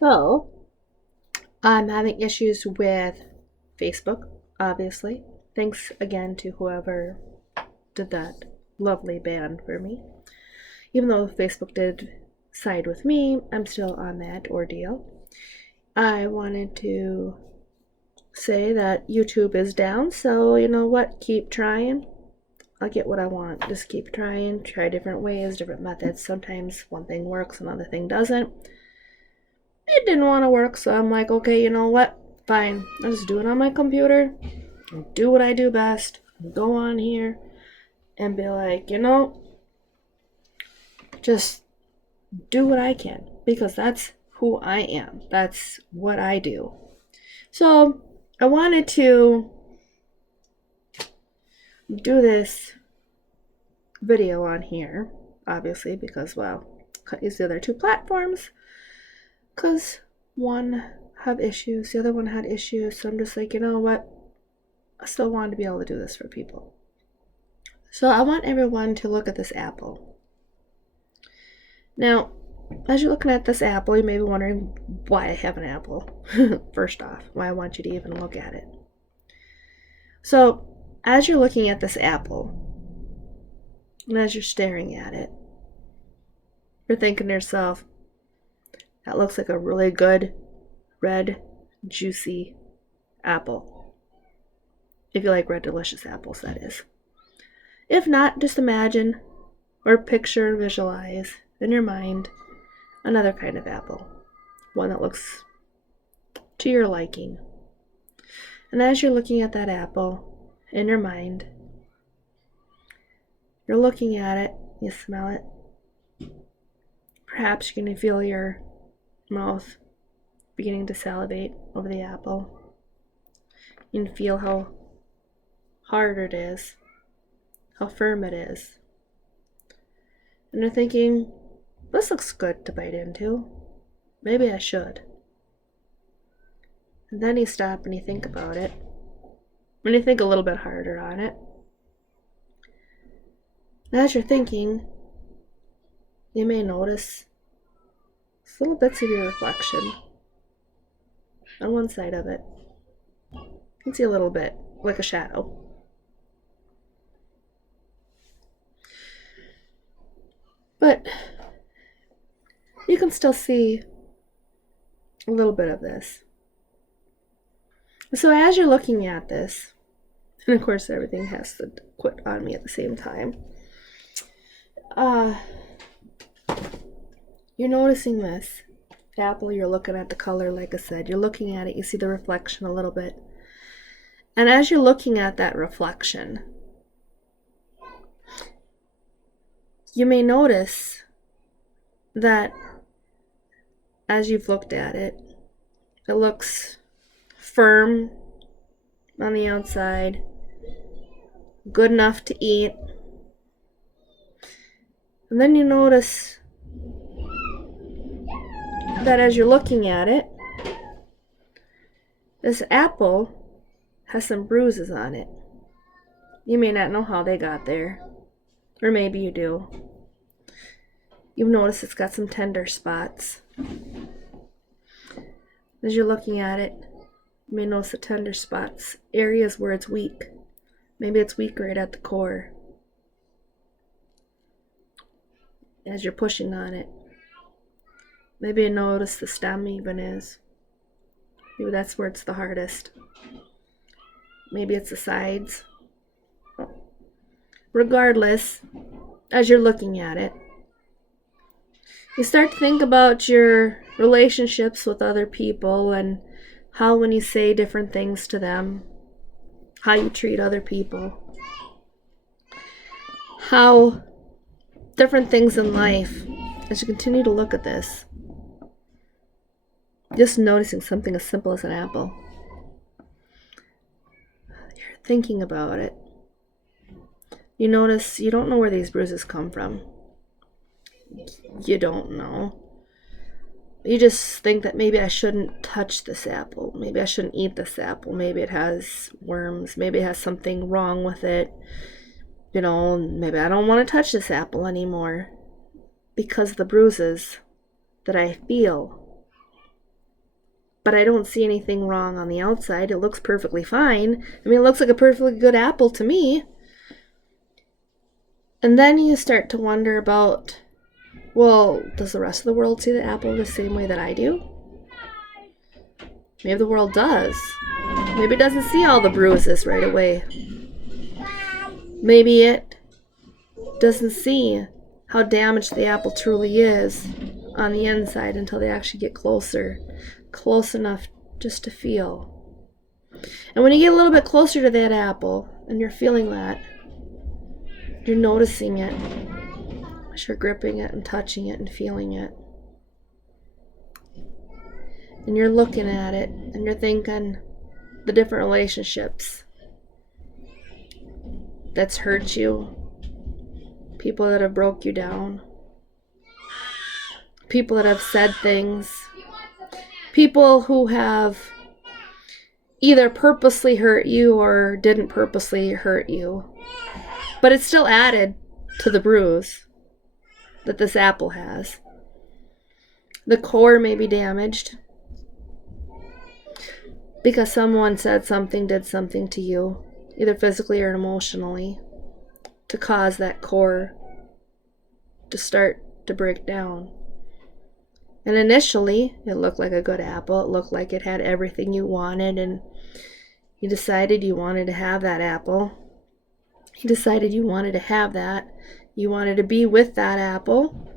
So, I'm having issues with Facebook, obviously. Thanks again to whoever did that lovely ban for me. Even though Facebook did side with me, I'm still on that ordeal. I wanted to say that YouTube is down, so you know what? Keep trying. I'll get what I want. Just keep trying, try different ways, different methods. Sometimes one thing works, another thing doesn't. It didn't want to work, so I'm like, okay, you know what? Fine. I'll just do it on my computer. I'll do what I do best. Go on here and be like, just do what I can because that's who I am. That's what I do. So I wanted to do this video on here, obviously, because, well, use the other two platforms because one have issues, the other one had issues. So I'm just like, you know what? I still wanted to be able to do this for people. So I want everyone to look at this apple. Now, as you're looking at this apple, you may be wondering why I have an apple. First off, why I want you to even look at it. So, as you're looking at this apple, and as you're staring at it, you're thinking to yourself, that looks like a really good, red, juicy apple. If you like red, delicious apples, that is. If not, just imagine or picture, visualize in your mind another kind of apple. One that looks to your liking. And as you're looking at that apple in your mind, you're looking at it, you smell it. Perhaps you're going to feel your mouth beginning to salivate over the apple. You can feel how hard it is, how firm it is. And you're thinking, this looks good to bite into. Maybe I should. And then you stop and you think about it. And you think a little bit harder on it. And as you're thinking, you may notice little bits of your reflection on one side of it. You can see a little bit, like a shadow. But you can still see a little bit of this. So as you're looking at this, and of course everything has to quit on me at the same time, you're noticing this apple, you're looking at the color, like I said, you're looking at it, you see the reflection a little bit. And as you're looking at that reflection, you may notice that as you've looked at it, it looks firm on the outside, good enough to eat. And then you notice that as you're looking at it, this apple has some bruises on it. You may not know how they got there, or maybe you do. You've noticed it's got some tender spots. As you're looking at it, you may notice the tender spots, areas where it's weak. Maybe it's weak right at the core. As you're pushing on it, maybe you notice the stem even is. Maybe that's where it's the hardest. Maybe it's the sides. Regardless, as you're looking at it, you start to think about your relationships with other people and how when you say different things to them, how you treat other people, how different things in life, as you continue to look at this, just noticing something as simple as an apple. You're thinking about it. You notice you don't know where these bruises come from. You don't know. You just think that maybe I shouldn't touch this apple. Maybe I shouldn't eat this apple. Maybe it has worms. Maybe it has something wrong with it. Maybe I don't want to touch this apple anymore because of the bruises that I feel but I don't see anything wrong on the outside. It looks perfectly fine. I mean, it looks like a perfectly good apple to me. And then you start to wonder about, well, does the rest of the world see the apple the same way that I do? Maybe the world does. Maybe it doesn't see all the bruises right away. Maybe it doesn't see how damaged the apple truly is on the inside until they actually get close enough just to feel. And when you get a little bit closer to that apple and you're feeling that, you're noticing it as you're gripping it and touching it and feeling it. And you're looking at it and you're thinking the different relationships that's hurt you, people that have broke you down, people that have said things, people who have either purposely hurt you or didn't purposely hurt you. But it's still added to the bruise that this apple has. The core may be damaged because someone said something, did something to you, either physically or emotionally, to cause that core to start to break down. And initially, it looked like a good apple. It looked like it had everything you wanted, and you decided you wanted to have that apple. You decided you wanted to have that. You wanted to be with that apple.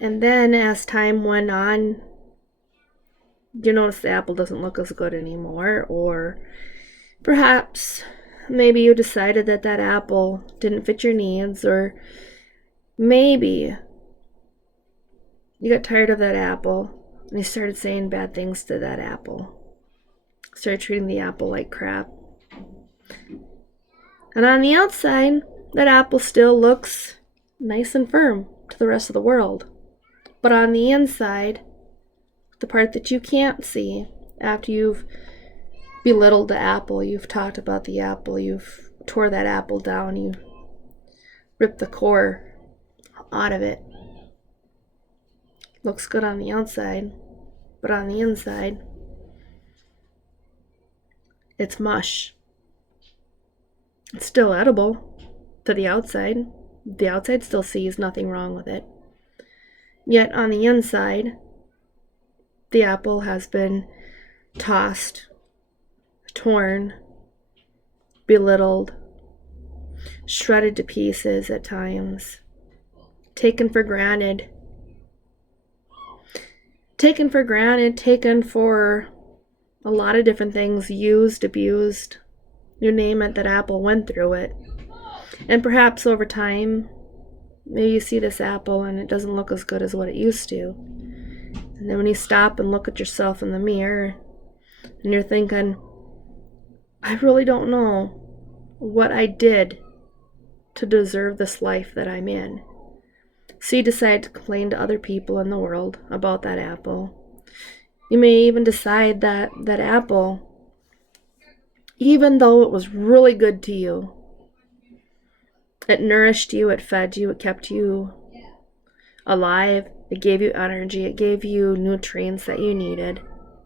And then as time went on, you notice the apple doesn't look as good anymore, or perhaps maybe you decided that that apple didn't fit your needs, or maybe you got tired of that apple and you started saying bad things to that apple. Started treating the apple like crap. And on the outside, that apple still looks nice and firm to the rest of the world. But on the inside, the part that you can't see, after you've belittled the apple, you've talked about the apple, you've tore that apple down, you ripped the core out of it. Looks good on the outside, but on the inside, it's mush. It's still edible to the outside. The outside still sees nothing wrong with it. Yet on the inside, the apple has been tossed, torn, belittled, shredded to pieces at times, taken for granted, taken for a lot of different things, used, abused, you name it, that apple went through it. And perhaps over time, maybe you see this apple and it doesn't look as good as what it used to. And then when you stop and look at yourself in the mirror and you're thinking, I really don't know what I did to deserve this life that I'm in. So you decide to complain to other people in the world about that apple. You may even decide that that apple, even though it was really good to you, it nourished you, it fed you, it kept you alive, it gave you energy, it gave you nutrients that you needed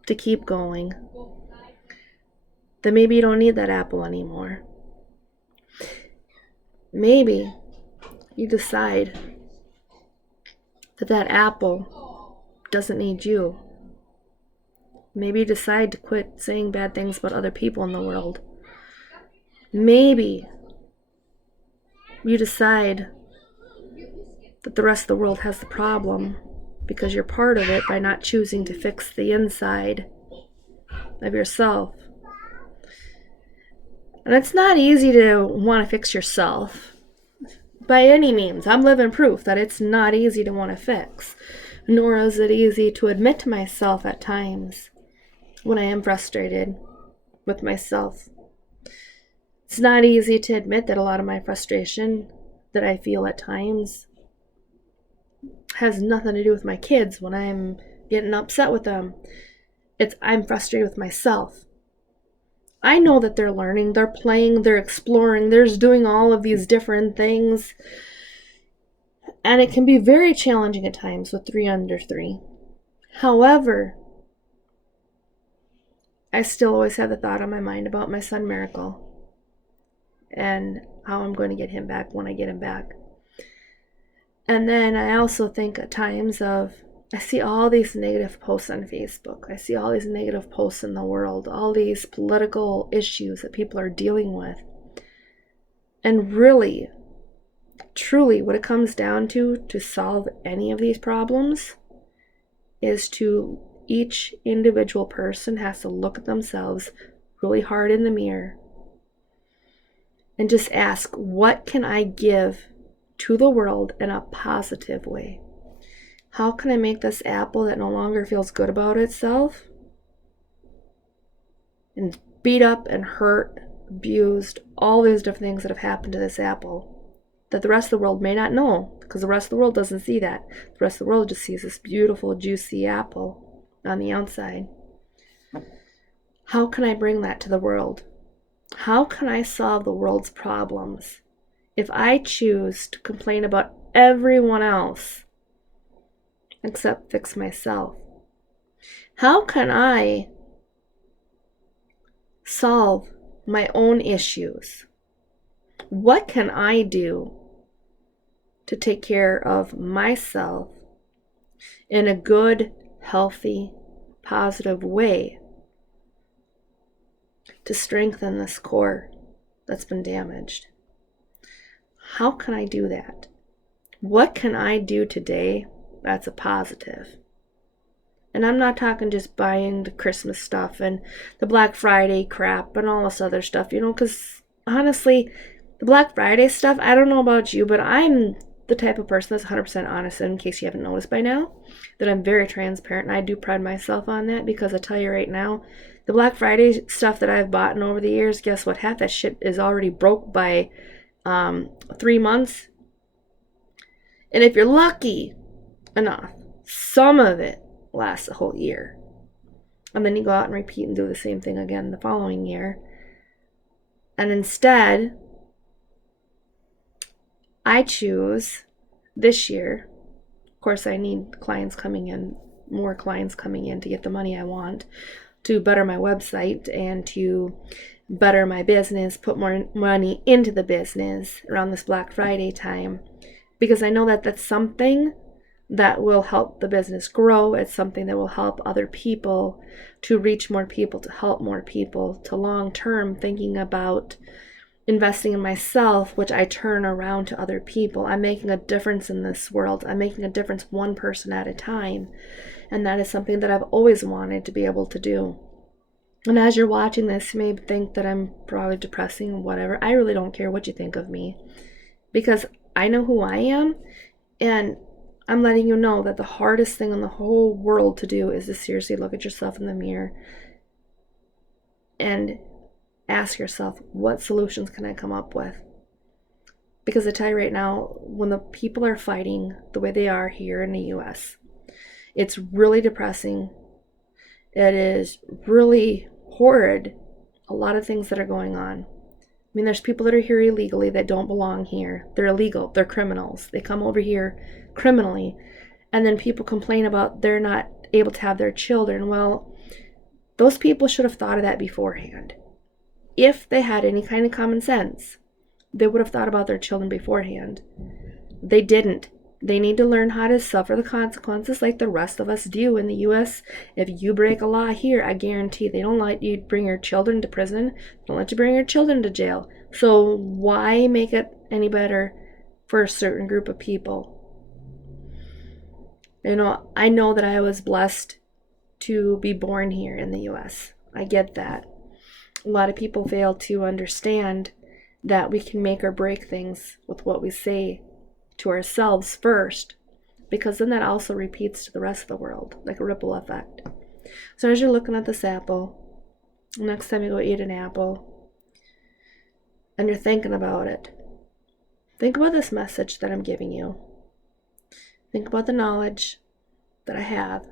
to keep going, then maybe you don't need that apple anymore. Maybe you decide that that apple doesn't need you. Maybe you decide to quit saying bad things about other people in the world. Maybe you decide that the rest of the world has the problem because you're part of it by not choosing to fix the inside of yourself. And it's not easy to want to fix yourself. By any means, I'm living proof that it's not easy to want to fix. Nor is it easy to admit to myself at times when I am frustrated with myself. It's not easy to admit that a lot of my frustration that I feel at times has nothing to do with my kids when I'm getting upset with them. I'm frustrated with myself. I know that they're learning, they're playing, they're exploring, they're doing all of these different things. And it can be very challenging at times with 3 under 3. However, I still always have the thought on my mind about my son Miracle and how I'm going to get him back when I get him back. And then I also think at times of, I see all these negative posts on Facebook. I see all these negative posts in the world, all these political issues that people are dealing with. And really, truly, what it comes down to solve any of these problems is to each individual person has to look at themselves really hard in the mirror and just ask, what can I give to the world in a positive way? How can I make this apple that no longer feels good about itself and beat up and hurt, abused, all these different things that have happened to this apple that the rest of the world may not know, because the rest of the world doesn't see that. The rest of the world just sees this beautiful, juicy apple on the outside. How can I bring that to the world? How can I solve the world's problems if I choose to complain about everyone else except fix myself? How can I solve my own issues? What can I do to take care of myself in a good, healthy, positive way to strengthen this core that's been damaged? How can I do that? What can I do today that's a positive? And I'm not talking just buying the Christmas stuff and the Black Friday crap and all this other stuff, because honestly, the Black Friday stuff, I don't know about you, but I'm the type of person that's 100% honest, in case you haven't noticed by now, that I'm very transparent, and I do pride myself on that, because I tell you right now, the Black Friday stuff that I've bought in over the years, guess what? Half that shit is already broke by 3 months. And if you're lucky enough, some of it lasts a whole year. And then you go out and repeat and do the same thing again the following year. And instead, I choose this year, of course I need clients coming in, more clients coming in to get the money I want, to better my website and to better my business, put more money into the business around this Black Friday time, because I know that that's something that will help the business grow. It's something that will help other people, to reach more people, to help more people, to long term thinking about investing in myself, which I turn around to other people. I'm making a difference in this world. I'm making a difference one person at a time. And that is something that I've always wanted to be able to do. And as you're watching this, you may think that I'm probably depressing, whatever. I really don't care what you think of me, because I know who I am, and I'm letting you know that the hardest thing in the whole world to do is to seriously look at yourself in the mirror and ask yourself, what solutions can I come up with? Because I tell you right now, when the people are fighting the way they are here in the US, it's really depressing. It is really horrid, a lot of things that are going on. I mean, there's people that are here illegally that don't belong here. They're illegal. They're criminals. They come over here criminally. And then people complain about they're not able to have their children. Well, those people should have thought of that beforehand. If they had any kind of common sense, they would have thought about their children beforehand. They didn't. They need to learn how to suffer the consequences like the rest of us do in the U.S. If you break a law here, I guarantee they don't let you bring your children to prison. They don't let you bring your children to jail. So why make it any better for a certain group of people? I know that I was blessed to be born here in the U.S. I get that. A lot of people fail to understand that we can make or break things with what we say to ourselves first, because then that also repeats to the rest of the world, like a ripple effect. So as you're looking at this apple, next time you go eat an apple, and you're thinking about it, think about this message that I'm giving you. Think about the knowledge that I have.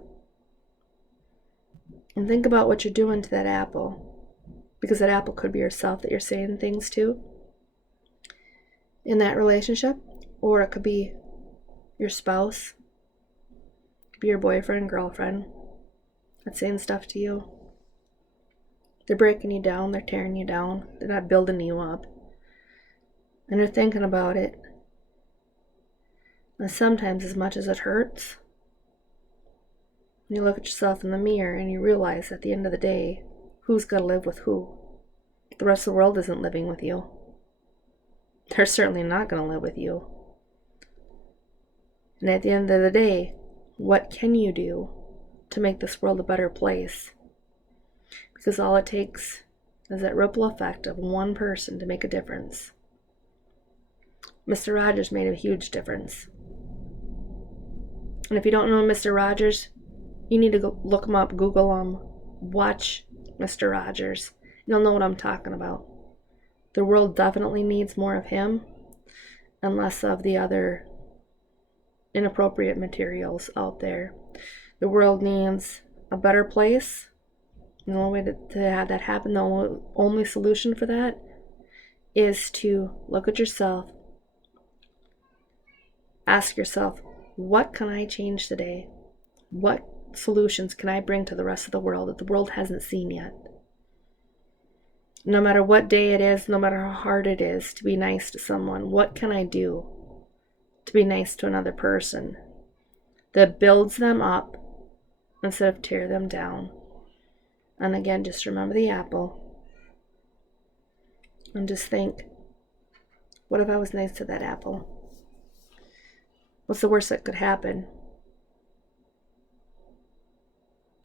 And think about what you're doing to that apple, because that apple could be yourself that you're saying things to in that relationship. Or it could be your spouse, it could be your boyfriend, girlfriend that's saying stuff to you. They're breaking you down, they're tearing you down, they're not building you up. And they're thinking about it. And sometimes, as much as it hurts, you look at yourself in the mirror and you realize at the end of the day, who's going to live with who? The rest of the world isn't living with you. They're certainly not going to live with you. And at the end of the day, what can you do to make this world a better place? Because all it takes is that ripple effect of one person to make a difference. Mr. Rogers made a huge difference. And if you don't know Mr. Rogers, you need to go look him up, Google him, watch Mr. Rogers. You'll know what I'm talking about. The world definitely needs more of him and less of the other inappropriate materials out there. The world needs a better place. The only way to have that happen, the only solution for that is to look at yourself, ask yourself, what can I change today? What solutions can I bring to the rest of the world that the world hasn't seen yet? No matter what day it is, no matter how hard it is to be nice to someone, what can I do to be nice to another person that builds them up instead of tear them down? And again, just remember the apple. And just think, what if I was nice to that apple? What's the worst that could happen?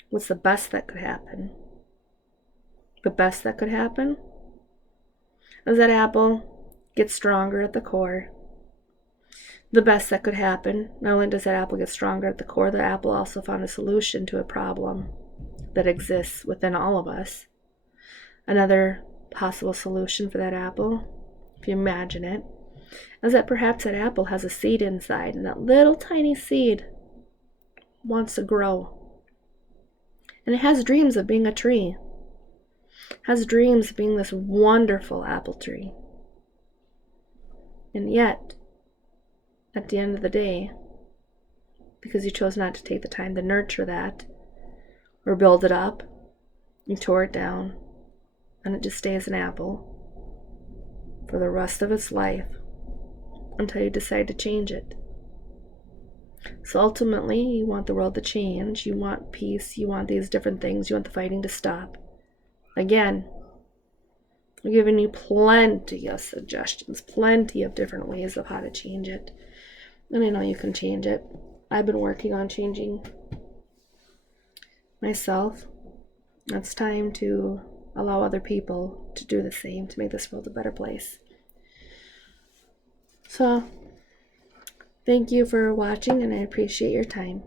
What's the best that could happen? The best that could happen is that apple gets stronger at the core. The best that could happen, not only does that apple get stronger at the core, the apple also found a solution to a problem that exists within all of us. Another possible solution for that apple, if you imagine it, is that perhaps that apple has a seed inside, and that little tiny seed wants to grow. And it has dreams of being a tree. It has dreams of being this wonderful apple tree. And yet, at the end of the day, because you chose not to take the time to nurture that or build it up, you tore it down, and it just stays an apple for the rest of its life until you decide to change it. So ultimately, you want the world to change, you want peace, you want these different things, you want the fighting to stop. Again, I'm giving you plenty of suggestions, plenty of different ways of how to change it. And I know you can change it. I've been working on changing myself. It's time to allow other people to do the same to make this world a better place. So, thank you for watching, and I appreciate your time.